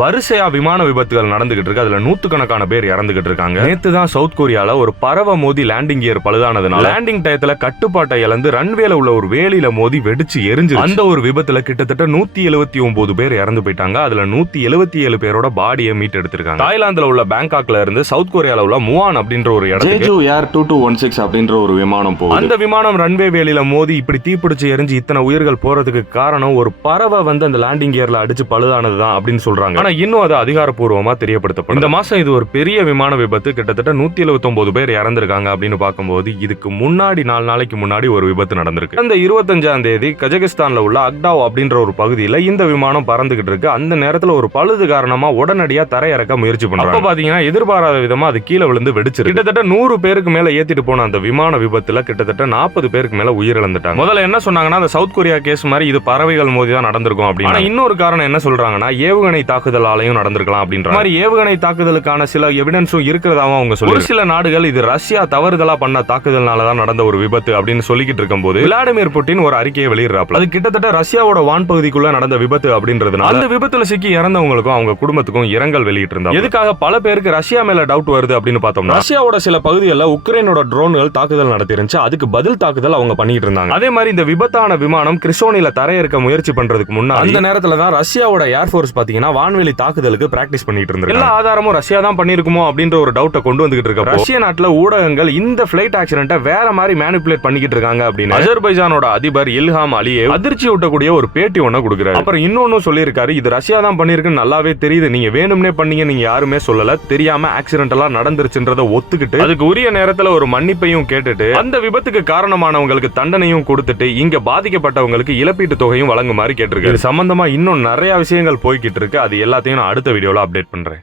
வரிசையா விமான விபத்துகள் நடந்துகிட்டு இருக்கு. அதுல நூத்துக்கணக்கான பேர் இறந்துகிட்டு இருக்காங்க. நேத்து தான் சவுத் கொரியால ஒரு பறவை மோதி லேண்டிங் கியர் பழுதானதுனால லேண்டிங் டயத்துல கட்டுப்பாட்டை இழந்து ரன்வேல உள்ள ஒரு வேலியில மோதி வெடிச்சு எரிஞ்சு அந்த ஒரு விபத்துல கிட்டத்தட்ட 179 பேர் இறந்து போயிட்டாங்க. அதுல 177 பேரோட பாடியை மீட் எடுத்திருக்காங்க. தாய்லாந்துல உள்ள பேங்காக்ல இருந்து சவுத் கொரியால உள்ள முவான் அப்படின்ற ஒரு இடத்துக்கு ஜேஜூ ஏர் 2216 அப்படின்ற ஒரு விமானம் போகுது. அந்த விமானம் ரன்வே வேலியில மோதி இப்படி தீப்பிடிச்சு எரிஞ்சு இத்தனை உயிர்கள் போறதுக்கு காரணம் ஒரு பறவை வந்து அந்த லேண்டிங் கியர்ல அடிச்சு பழுதானதுதான் அப்படின்னு சொல்றாங்க. ஆனா இன்னும் அது அதிகாரப்பூர்வமா தெரியப்படுத்தப்படும். இந்த மாசம் இது ஒரு பெரிய விமான விபத்து. கிட்டத்தட்ட 179 பேர் இறந்திருக்காங்க அப்படின்னு பார்க்கும்போது இதுக்கு முன்னாடி 4 நாளைக்கு முன்னாடி ஒரு விபத்து நடந்திருக்கு. அந்த 25ஆம் தேதி கஜகஸ்தான்ல உள்ள அக்டாவ் அப்படின்ற ஒரு பகுதியில இந்த விமானம் பறந்துகிட்டு இருக்கு. அந்த நேரத்துல ஒரு பழுது காரணமா உடனடியா தரையிறக்க முயற்சி பண்றாங்க. அப்ப பாத்தீங்கன்னா எதிர்பாராத விதமா அது கீழே விழுந்து வெடிச்சிருக்கு. கிட்டத்தட்ட 100 பேருக்கு மேல ஏத்திட்டு போன அந்த விமான விபத்துல கிட்டத்தட்ட 40 பேருக்கு மேல உயிரிழந்துட்டாங்க. முதல்ல என்ன சொன்னாங்கன்னா அந்த சவுத் கொரியா கேஸ் மாதிரி இது பறவைகள் மோதி தான் நடந்திருக்கும் அப்படின்னு. இன்னொரு காரணம் என்ன சொல்றாங்கன்னா ஏவுகணை தாக்குதலாலையும் நடந்திருக்கலாம் அப்படின்ற மாதிரி ஏவுகணை தாக்குதலுக்கான சில எவிடன்ஸும் இருக்கிறதாவும் அவங்க சொல்லி ஒரு சில நாடுகள் இது ரஷ்யா தவறுதலா பண்ண தாக்குதல்னால தான் நடந்த ஒரு விபத்து அப்படின்னு சொல்லிக்கிட்டு இருக்கும்போது விளாடிமிர் புட்டின் ஒரு அறிக்கையை வெளியிடுறாப்ல. அது கிட்டத்தட்ட ரஷ்யாவோட வான்பகுதிக்குள்ள நடந்த விபத்து அப்படின்றதுனால அந்த விபத்துல சிக்கி இறந்தவங்களுக்கும் அவங்க குடும்பத்துக்கும் இரங்கல் வெளியிட்டு இருந்தாங்க. எதுக்காக பல பேருக்கு ரஷ்யா மேல டவுட் வருது அப்படின்னு பார்த்தோம்னா ரஷ்யாவோட சில பகுதிகளில் உக்ரைனோட ட்ரோன்கள் தாக்குதல் நடத்திருந்துச்சு. அதுக்கு பதில் தாக்குதல் அவங்க பண்ணிட்டு இருந்தாங்க. அதே மாதிரி இந்த விபத்தான விமானம் கிறிஸ்டோனில தரையிறக்க முயற்சி பண்றதுக்கு முன்னாடி அந்த நேரத்துல தான் ரஷ்யாவோட ஏர்ஃபோர்ஸ் பாத்தீங்கன்னா வான்வெளி தாக்குதலுக்கு பிராக்டிஸ் பண்ணிட்டு இருந்தாங்க. எல்லா ஆதாரமும் ரஷ்யா தான் பண்ணிருக்குமோ அப்படின்ற ஒரு டவுட்டை கொண்டு வந்துகிட்டு இருக்க ரஷ்ய நாட்டுல ஊடகங்கள் இந்த பிளைட் ஆக்சிடென்ட்டை வேற மாதிரி மேனிபுலேட் பண்ணிக்கிட்டு இருக்காங்க அப்படின்னு அஜர்பைஜானோட அதிபர் இல்ஹாம் அலியேவ் அதிர்ச்சி ஊட்டக்கூடிய ஒரு பேட்டி ஒண்ணு கொடுக்குறாரு. அப்புறம் இன்னொன்னு சொல்லியிருக்காரு, இது ரஷ்யா தான் பண்ணிருக்குன்னு நல்லாவே தெரியுது, நீங்க வேணும்னே பண்ணீங்க, நீங்க யாருமே சொல்லல, தெரியாம ஆக்சிடென்ட் எல்லாம் நடந்துருச்சுன்றத ஒத்துக்கிட்டு அதுக்கு உரிய நேரத்துல ஒரு மன்னிப்பையும் கேட்டுட்டு அந்த விபத்துக்கு காரணமானவங்களுக்கு தண்டனையும் கொடுத்துட்டு இங்க பாதிக்கப்பட்டவங்களுக்கு இழப்பீட்டு தொகையும் வழங்குமாறு கேட்டிருக்கு. இது சம்பந்தமா இன்னும் நிறைய விஷயங்கள் போய்கிட்டு இருக்கு. அது எல்லாத்தையும் நான் அடுத்த வீடியோல அப்டேட் பண்றேன்.